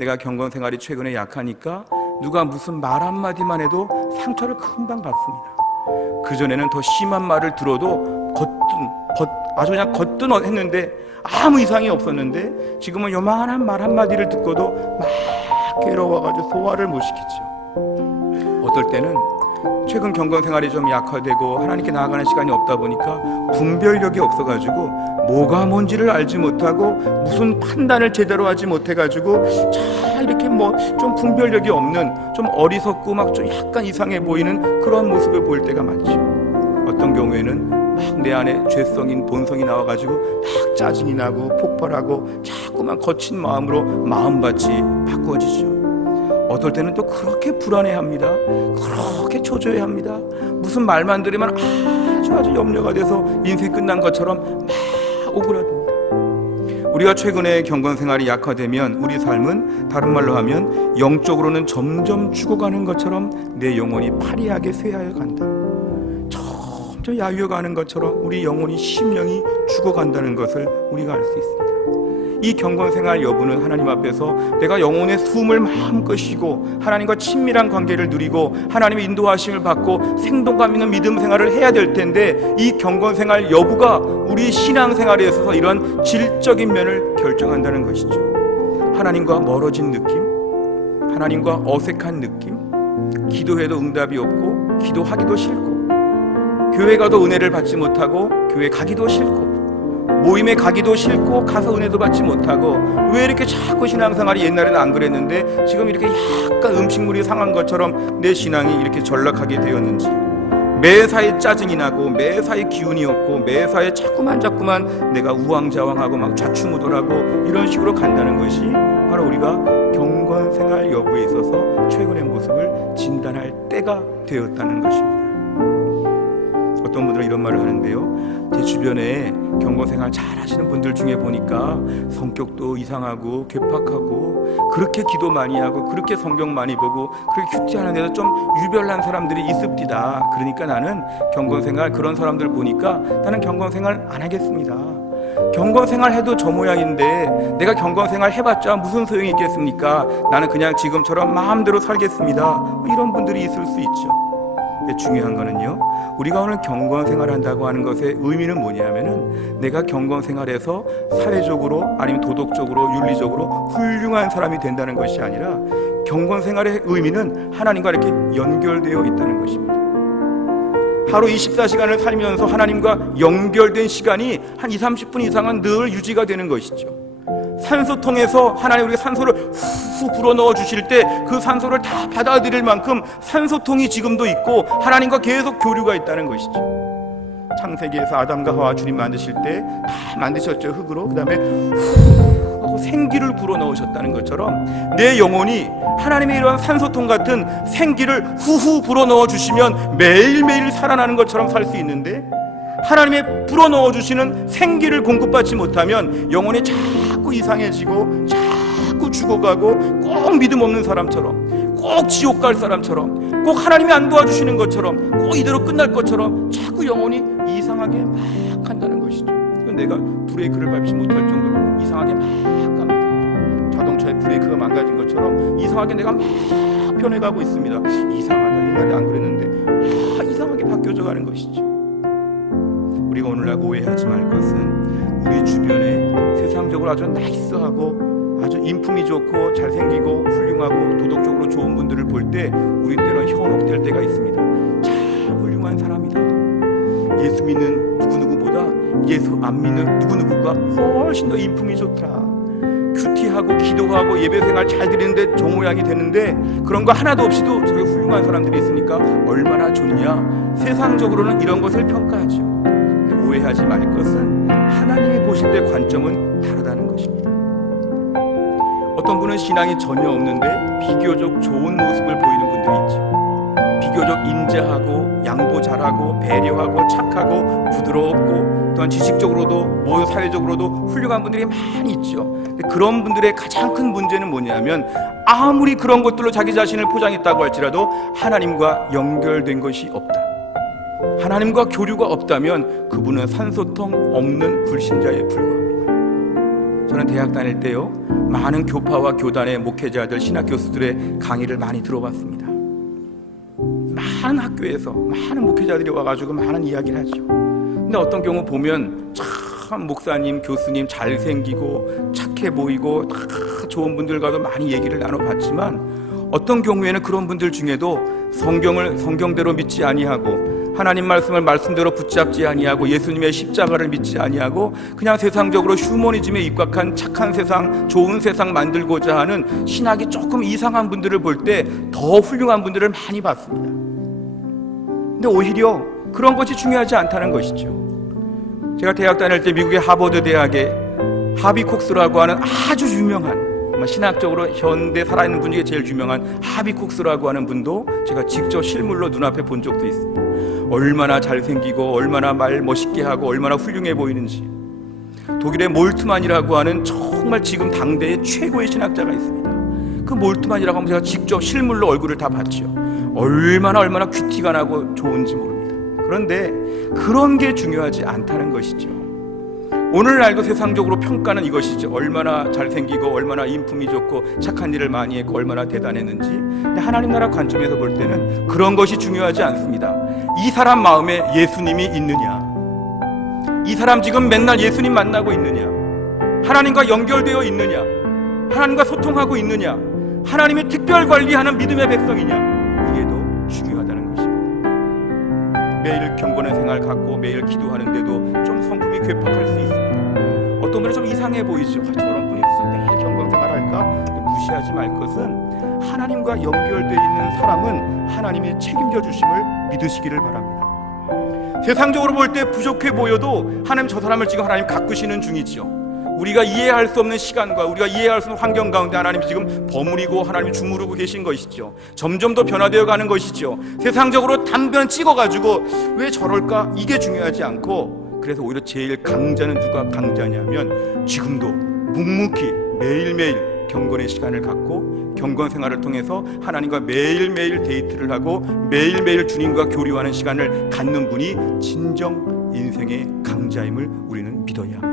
내가 경건 생활이 최근에 약하니까 누가 무슨 말 한마디만 해도 상처를 금방 받습니다. 그전에는 더 심한 말을 들어도 아주 그냥 했는데 아무 이상이 없었는데 지금은 요만한 말 한마디를 듣고도 막 괴로워가지고 소화를 못 시키죠. 어떨 때는 최근 경건 생활이 좀 약화되고 하나님께 나아가는 시간이 없다 보니까 분별력이 없어가지고 뭐가 뭔지를 알지 못하고 무슨 판단을 제대로 하지 못해가지고 이렇게 좀 분별력이 없는, 좀 어리석고 막 좀 약간 이상해 보이는 그런 모습을 보일 때가 많죠. 어떤 경우에는 막 내 안에 죄성인 본성이 나와가지고 막 짜증이 나고 폭발하고 자꾸만 거친 마음으로 마음밭이 바꾸어지죠. 어떨 때는 또 그렇게 불안해합니다. 그렇게 초조해합니다. 무슨 말만 들으면 아주 염려가 돼서 인생 끝난 것처럼 막 오그라듭니다. 우리가 최근에 경건 생활이 약화되면 우리 삶은 다른 말로 하면 영적으로는 점점 죽어가는 것처럼 내 영혼이 파리하게 쇠하여 간다. 점점 야위어가는 것처럼 우리 영혼이 심령이 죽어간다는 것을 우리가 알 수 있습니다. 이 경건생활 여부는 하나님 앞에서 내가 영혼의 숨을 마음껏 쉬고 하나님과 친밀한 관계를 누리고 하나님의 인도하심을 받고 생동감 있는 믿음 생활을 해야 될 텐데, 이 경건생활 여부가 우리 신앙생활에 있어서 이런 질적인 면을 결정한다는 것이죠. 하나님과 멀어진 느낌, 하나님과 어색한 느낌, 기도해도 응답이 없고 기도하기도 싫고 교회 가도 은혜를 받지 못하고 교회 가기도 싫고 모임에 가기도 싫고 가서 은혜도 받지 못하고, 왜 이렇게 자꾸 신앙생활이 옛날에는 안 그랬는데 지금 이렇게 약간 음식물이 상한 것처럼 내 신앙이 이렇게 전락하게 되었는지, 매사에 짜증이 나고 매사에 기운이 없고 매사에 자꾸만 내가 우왕좌왕하고 막 좌충우돌하고 이런 식으로 간다는 것이 바로 우리가 경건생활 여부에 있어서 최근의 모습을 진단할 때가 되었다는 것입니다. 어떤 분들은 이런 말을 하는데요, 제 주변에 경건생활 잘 하시는 분들 중에 보니까 성격도 이상하고 괴팍하고 그렇게 기도 많이 하고 그렇게 성경 많이 보고 그렇게 큐티하는 데서 좀 유별난 사람들이 있습니다. 그러니까 나는 경건생활 그런 사람들 보니까 나는 경건생활 안 하겠습니다. 경건생활 해도 저 모양인데 내가 경건생활 해봤자 무슨 소용이 있겠습니까? 나는 그냥 지금처럼 마음대로 살겠습니다. 이런 분들이 있을 수 있죠. 중요한 거는요, 우리가 오늘 경건생활 한다고 하는 것의 의미는 뭐냐면은 내가 경건생활에서 사회적으로 아니면 도덕적으로 윤리적으로 훌륭한 사람이 된다는 것이 아니라 경건생활의 의미는 하나님과 이렇게 연결되어 있다는 것입니다. 하루 24시간을 살면서 하나님과 연결된 시간이 한 20-30분 이상은 늘 유지가 되는 것이죠. 산소통에서 하나님 우리가 산소를 후 불어넣어 주실 때 그 산소를 다 받아들일 만큼 산소통이 지금도 있고 하나님과 계속 교류가 있다는 것이죠. 창세기에서 아담과 하와 주님 만드실 때 다 만드셨죠. 흙으로. 그 다음에 후 하고 생기를 불어넣으셨다는 것처럼 내 영혼이 하나님의 이러한 산소통 같은 생기를 후후 불어넣어 주시면 매일매일 살아나는 것처럼 살 수 있는데, 하나님의 불어넣어 주시는 생기를 공급받지 못하면 영혼이 자꾸 이상해지고 자꾸 죽어가고 꼭 믿음 없는 사람처럼, 꼭 지옥 갈 사람처럼, 꼭 하나님이 안 도와주시는 것처럼, 꼭 이대로 끝날 것처럼 자꾸 영혼이 이상하게 막 간다는 것이죠. 내가 브레이크를 밟지 못할 정도로 이상하게 막 갑니다. 자동차의 브레이크가 망가진 것처럼 이상하게 내가 막 변해가고 있습니다. 이상하다, 옛날에 안 그랬는데 이상하게 바뀌어져 가는 것이죠. 우리가 오늘날 오해하지 말 것은 우리 주변에 세상적으로 아주 나이스하고 아주 인품이 좋고 잘생기고 훌륭하고 도덕적으로 좋은 분들을 볼 때 우리 때로 현혹될 때가 있습니다. 참 훌륭한 사람이다. 예수 믿는 누구누구보다 예수 안 믿는 누구누구가 훨씬 더 인품이 좋다. 큐티하고 기도하고 예배생활 잘 드리는데 저 모양이 되는데 그런 거 하나도 없이도 저렇게 훌륭한 사람들이 있으니까 얼마나 좋냐. 세상적으로는 이런 것을 평가하죠. 오해하지 말 것은 하나님이 보실 때 관점은 다르다는 것입니다. 어떤 분은 신앙이 전혀 없는데 비교적 좋은 모습을 보이는 분들이 있죠. 비교적 인자하고 양보 잘하고 배려하고 착하고 부드럽고 또한 지식적으로도 사회적으로도 훌륭한 분들이 많이 있죠. 근데 그런 분들의 가장 큰 문제는 뭐냐면 아무리 그런 것들로 자기 자신을 포장했다고 할지라도 하나님과 연결된 것이 없다. 하나님과 교류가 없다면 그분은 산소통 없는 불신자에 불과합니다. 저는 대학 다닐 때요, 많은 교파와 교단의 목회자들, 신학 교수들의 강의를 많이 들어봤습니다. 많은 학교에서 많은 목회자들이 와가지고 많은 이야기를 하죠. 근데 어떤 경우 보면 참 목사님, 교수님 잘생기고 착해 보이고 다 좋은 분들과도 많이 얘기를 나눠봤지만, 어떤 경우에는 그런 분들 중에도 성경을 성경대로 믿지 아니하고 하나님 말씀을 말씀대로 붙잡지 아니하고 예수님의 십자가를 믿지 아니하고 그냥 세상적으로 휴머니즘에 입각한 착한 세상, 좋은 세상 만들고자 하는 신학이 조금 이상한 분들을 볼 때 더 훌륭한 분들을 많이 봤습니다. 근데 오히려 그런 것이 중요하지 않다는 것이죠. 제가 대학 다닐 때 미국의 하버드 대학에 하비 콕스라고 하는 아주 유명한, 신학적으로 현대 살아있는 분 중에 제일 유명한 하비 콕스라고 하는 분도 제가 직접 실물로 눈앞에 본 적도 있습니다. 얼마나 잘생기고 얼마나 말 멋있게 하고 얼마나 훌륭해 보이는지. 독일의 몰트만이라고 하는 정말 지금 당대의 최고의 신학자가 있습니다. 그 몰트만이라고 하면 제가 직접 실물로 얼굴을 다 봤죠. 얼마나 귀티가 나고 좋은지 모릅니다. 그런데 그런 게 중요하지 않다는 것이죠. 오늘날도 세상적으로 평가는 이것이죠. 얼마나 잘생기고 얼마나 인품이 좋고 착한 일을 많이 했고 얼마나 대단했는지. 근데 하나님 나라 관점에서 볼 때는 그런 것이 중요하지 않습니다. 이 사람 마음에 예수님이 있느냐, 이 사람 지금 맨날 예수님 만나고 있느냐, 하나님과 연결되어 있느냐, 하나님과 소통하고 있느냐, 하나님의 특별 관리하는 믿음의 백성이냐, 이게 더 중요하다는 것입니다. 매일 경건한 생활 갖고 매일 기도하는데도 좀 성품이 괴팍할 수 있습니다. 어떤 분은 좀 이상해 보이죠. 저런 분이 무슨 매일 경건 생활할까? 무시하지 말 것은 하나님과 연결되어 있는 사람은 하나님이 책임져 주심을 믿으시기를 바랍니다. 세상적으로 볼 때 부족해 보여도 하나님 저 사람을 지금 하나님 가꾸시는 중이죠. 우리가 이해할 수 없는 시간과 우리가 이해할 수 없는 환경 가운데 하나님이 지금 버무리고 하나님이 주무르고 계신 것이죠. 점점 더 변화되어 가는 것이죠. 세상적으로 단변 찍어가지고 왜 저럴까? 이게 중요하지 않고, 그래서 오히려 제일 강자는 누가 강자냐면 지금도 묵묵히 매일매일 경건의 시간을 갖고 경건 생활을 통해서 하나님과 매일매일 데이트를 하고 매일매일 주님과 교류하는 시간을 갖는 분이 진정 인생의 강자임을 우리는 믿어야 합니다.